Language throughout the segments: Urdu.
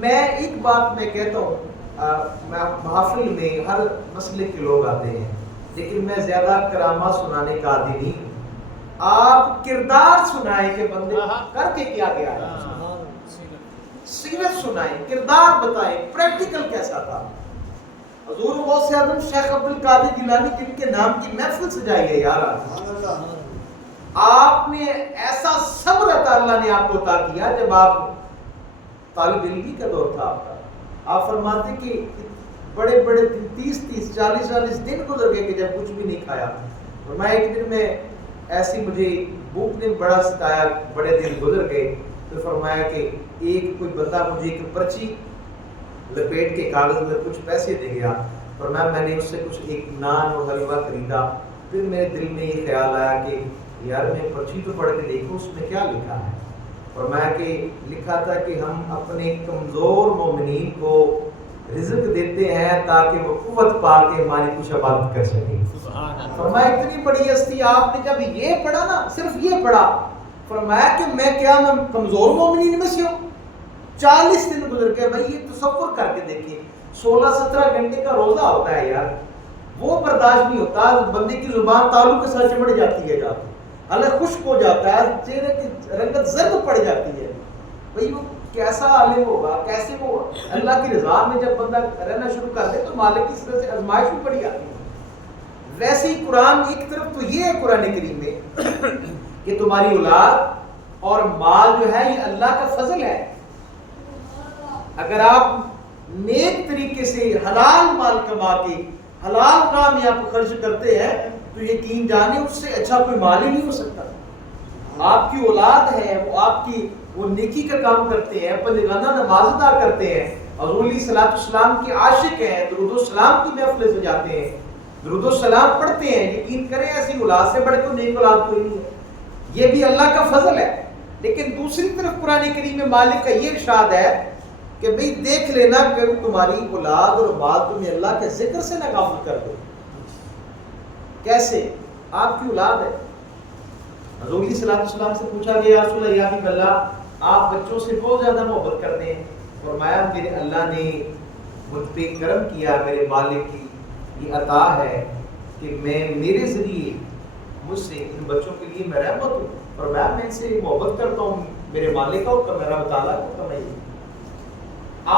میں ایک بات میں کہتا ہوں، میں محافل میں ہر مسئلے کے لوگ آتے ہیں، لیکن میں زیادہ کرامہ سنانے کا عادی نہیں ہوں۔ آپ کردار سنائیں کہ بندے کر کے کیا گیا ہے، سیرت سنائیں، کردار بتائیں، پریکٹیکل کیسا تھا۔ حضور غوث اعظم شیخ عبد القادر جیلانی جن کے نام کی محفل سجائی ہے یار، آپ نے ایسا صبر عطا اللہ نے آپ کو عطا کیا جب آپ طالب علمی کا دور تھا آپ کا، آپ فرماتے کہ بڑے بڑے 30 40 دن گزر گئے کہ جب کچھ بھی نہیں کھایا۔ اور میں ایک دن میں ایسی مجھے بھوک نے بڑا ستایا، بڑے دن گزر گئے، تو فرمایا کہ ایک کوئی بندہ مجھے ایک پرچی لپیٹ کے کاغذ میں کچھ پیسے دے گیا، اور میں نے اس سے کچھ ایک نان اور حلوہ خریدا۔ پھر میرے دل میں یہ خیال آیا کہ یار میں پرچی تو پڑھ کے دیکھوں اس میں کیا لکھا ہے، اور میں کہ لکھا تھا کہ ہم اپنے کمزور مومنین کو رزق دیتے ہیں تاکہ وہ قوت پا کے ہماری کچھ عبادت کر سکیں۔ فرمایا اتنی بڑی ہستی آپ نے جب یہ پڑھا نا، صرف یہ پڑھا، فرمایا کہ میں کیا میں کمزور مومنین میں سے ہوں؟ 40 دن گزر گئے۔ بھائی یہ تصور کر کے دیکھیں، 16-17 گھنٹے کا روزہ ہوتا ہے یار، وہ برداشت نہیں ہوتا، بندے کی زبان تالو کے ساتھ چمڑ جاتی ہے، جاتی حالت خشک ہو جاتا ہے، چہرے کی رنگت زرد پڑ جاتی ہے۔ بھائی وہ کیسا عالم ہوگا، کیسے وہ اللہ کی رضا میں جب بندہ رہنا شروع کر دے تو مالک کی طرف سے آزمائش بھی پڑی آتی ہے۔ ویسے ہی قرآن ایک طرف تو یہ ہے قرآن کریم میں کہ تمہاری اولاد اور مال جو ہے یہ اللہ کا فضل ہے، اگر آپ نیک طریقے سے حلال مال کما کے حلال کام یا خرچ کرتے ہیں تو یقین جانے اس سے اچھا کوئی مال ہی نہیں ہو سکتا۔ آپ کی اولاد ہے، وہ آپ کی وہ نیکی کا کام کرتے ہیں، پنجگانہ نماز ادا کرتے ہیں، حضور علیہ الصلوۃ والسلام کے عاشق ہیں، درود و سلام کی محفلیں سجاتے ہیں، درود و سلام پڑھتے ہیں، یقین کریں ایسی اولاد سے بڑھ کے نیک اولاد کوئی نہیں ہے، یہ بھی اللہ کا فضل ہے۔ لیکن دوسری طرف قرآن کریم میں مالک کا یہ ارشاد ہے کہ بھئی دیکھ لینا کہ تمہاری اولاد اور مال تمہیں اللہ کے ذکر سے نہ غافل کر دو۔ کیسے؟ آپ کی اولاد ہے، حضور علیہ السلام سے پوچھا گیا یا رسول اللہ یا حبیب اللہ آپ بچوں سے بہت زیادہ محبت کرتے ہیں، فرمایا میرے اللہ نے مجھ پہ کرم کیا، میرے مالک کی یہ عطا ہے کہ میں میرے ذریعے مجھ سے ان بچوں کے لیے میں رحمت ہوں، اور میں ان سے محبت کرتا ہوں، میرے مالک کا حکم میرا مطالعہ کرتا ہے۔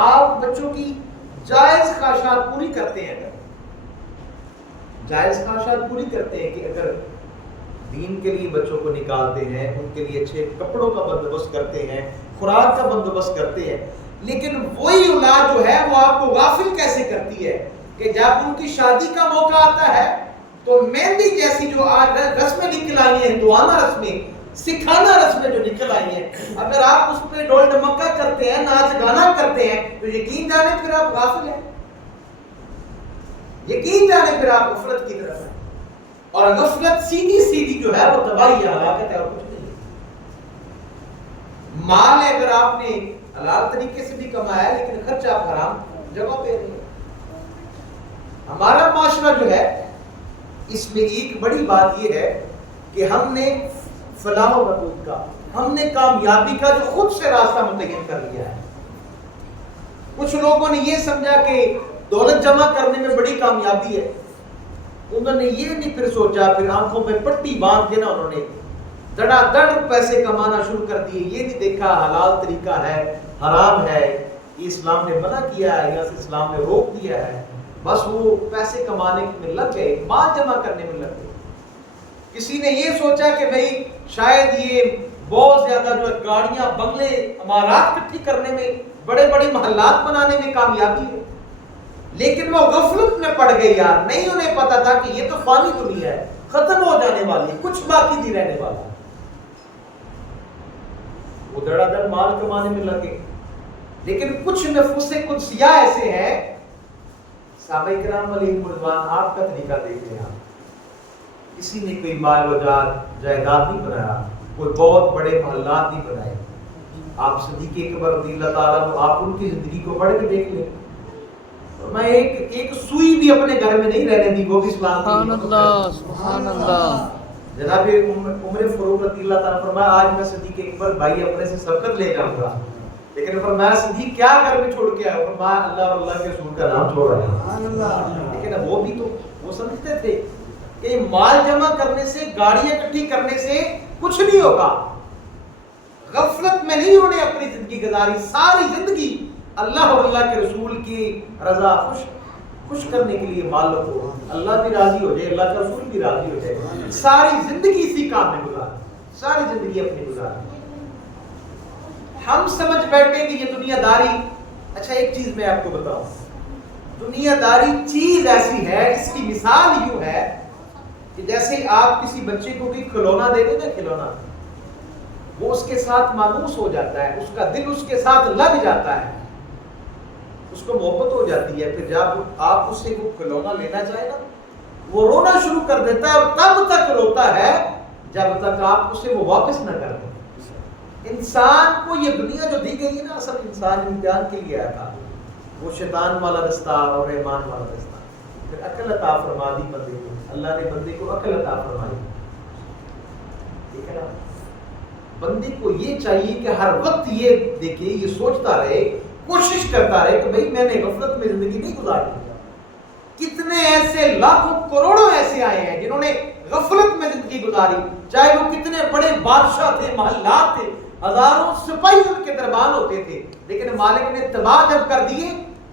آپ بچوں کی جائز خواہشات پوری کرتے ہیں، جائز خواہشات پوری کرتے ہیں کہ اگر دین کے لیے بچوں کو نکالتے ہیں، ان کے لیے اچھے کپڑوں کا بندوبست کرتے ہیں، خوراک کا بندوبست کرتے ہیں، لیکن وہی اولاد جو ہے وہ آپ کو غافل کیسے کرتی ہے کہ جب ان کی شادی کا موقع آتا ہے تو مہندی جیسی جو آج رسمیں نکل آئی ہیں، ہندوانہ رسمیں، سکھانہ رسمیں جو نکل آئی ہیں، اگر آپ اس پہ ڈول ڈمکا کرتے ہیں، ناچ گانا کرتے ہیں تو یقین جانے پھر آپ غافل ہیں، یقین جانے پھر آپ غفلت کی طرف ہیں، اور غفلت سیدھی جو ہے وہ تباہی ہے، ہلاکت ہے، اور کچھ نہیں۔ مال ہے اگر آپ نے حلال طریقے سے بھی کمایا ہے لیکن خرچ آپ حرام جگہ پہ نہیں۔ ہمارا معاشرہ جو ہے اس میں ایک بڑی بات یہ ہے کہ ہم نے فلاح و بہبود کا، ہم نے کامیابی کا جو خود سے راستہ متعین کر لیا ہے۔ کچھ لوگوں نے یہ سمجھا کہ دولت جمع کرنے میں بڑی کامیابی ہے، انہوں نے یہ نہیں پھر سوچا، پھر آنکھوں میں پٹی باندھ کے نا انہوں نے دڑا دڑ پیسے کمانا شروع کر دیے، یہ نہیں دیکھا حلال طریقہ ہے حرام ہے، یہ اسلام نے منع کیا ہے یا اسلام نے روک دیا ہے، بس وہ پیسے کمانے میں لگ گئے، مال جمع کرنے میں لگ گئے۔ کسی نے یہ سوچا کہ بھئی شاید یہ بہت زیادہ جو گاڑیاں بنگلے عمارات اکٹھی کرنے میں، بڑے بڑے محلات بنانے میں کامیابی ہے، لیکن وہ غفلت میں پڑ گئے یار، نہیں انہیں پتا تھا کہ یہ تو فانی دنیا ہے، ختم ہو جانے والی، کچھ باقی نہیں رہنے والا۔ وہ دڑا دڑ مال کمانے میں لگے، لیکن کچھ نفوس قدسیہ ایسے ہیں، صحابہ کرام علیہم رضوان، آپ کا طریقہ دیکھ لیں، کسی نے کوئی مال و جائیداد نہیں بنایا، کوئی بہت بڑے محلات نہیں بنائے۔ آپ صدیق اکبر رضی اللہ تعالیٰ عنہ، آپ ان کی زندگی کو پڑھ کے دیکھ لیں، میں ایک سوئی بھی اپنے گھر میں نہیں رہنے دی، وہ بھی اسلام کی۔ سبحان اللہ، سبحان اللہ۔ جناب عمر فاروق رضی اللہ تعالیٰ فرمایا آج میں صدیق اکبر بھائی اپنے سے سبقت لے جاؤں گا، لیکن فرمایا صدیق کیا گھر میں چھوڑ کے آئے؟ فرمایا اللہ اور اللہ کے رسول کا نام چھوڑ رہے ہیں. لیکن وہ بھی تو وہ سمجھتے تھے کہ مال جمع کرنے سے، گاڑیاں اکٹھی کرنے سے کچھ نہیں ہوگا. غفلت میں نہیں انہوں نے اپنی زندگی گزاری، ساری زندگی اللہ اور اللہ کے رسول کی رضا خوش کرنے کے لیے مالک ہو، اللہ بھی راضی ہو جائے، اللہ کا رسول بھی راضی ہو جائے. ساری زندگی اسی کام میں گزاری، ساری زندگی اپنی گزاری. ہم سمجھ بیٹھے کہ یہ دنیا داری. اچھا ایک چیز میں آپ کو بتاؤں، دنیا داری چیز ایسی ہے، اس کی مثال یوں ہے کہ جیسے آپ کسی بچے کو کوئی کھلونا دے دیں نا، کھلونا، وہ اس کے ساتھ مانوس ہو جاتا ہے، اس کا دل اس کے ساتھ لگ جاتا ہے، اس کو محبت ہو جاتی ہے. پھر جب آپ اس سے وہ کھلونا لینا چاہے نا، وہ رونا شروع کر دیتا ہے، اور تب تک روتا ہے جب تک آپ اسے وہ واپس نہ کر دیں. انسان کو یہ دنیا جو دی گئی ہے نا، اصل انسان امتحان کے لیے آیا تھا. وہ شیطان والا رستہ اور رحمان والا رستہ. پھر عقل عطا فرما دی بندے کو، اللہ نے بندے کو عقل عطا فرمائی. ٹھیک ہے نا؟ بندے کو یہ چاہیے کہ ہر وقت یہ دیکھے، یہ سوچتا رہے، کوشش کرتا رہے کہ بھئی میں نے غفلت میں زندگی نہیں گزاری. کتنے ایسے لاکھوں کروڑوں ایسے آئے ہیں جنہوں نے غفلت میں زندگی گزاری، چاہے وہ کتنے بڑے بادشاہ تھے، محلات تھے، ہزاروں سپاہی ان کے دربان ہوتے تھے، لیکن مالک نے تباہ جب کر دیے،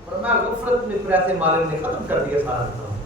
فرمایا غفلت میں پھر ایسے مالک نے ختم کر دیا سارا نظام.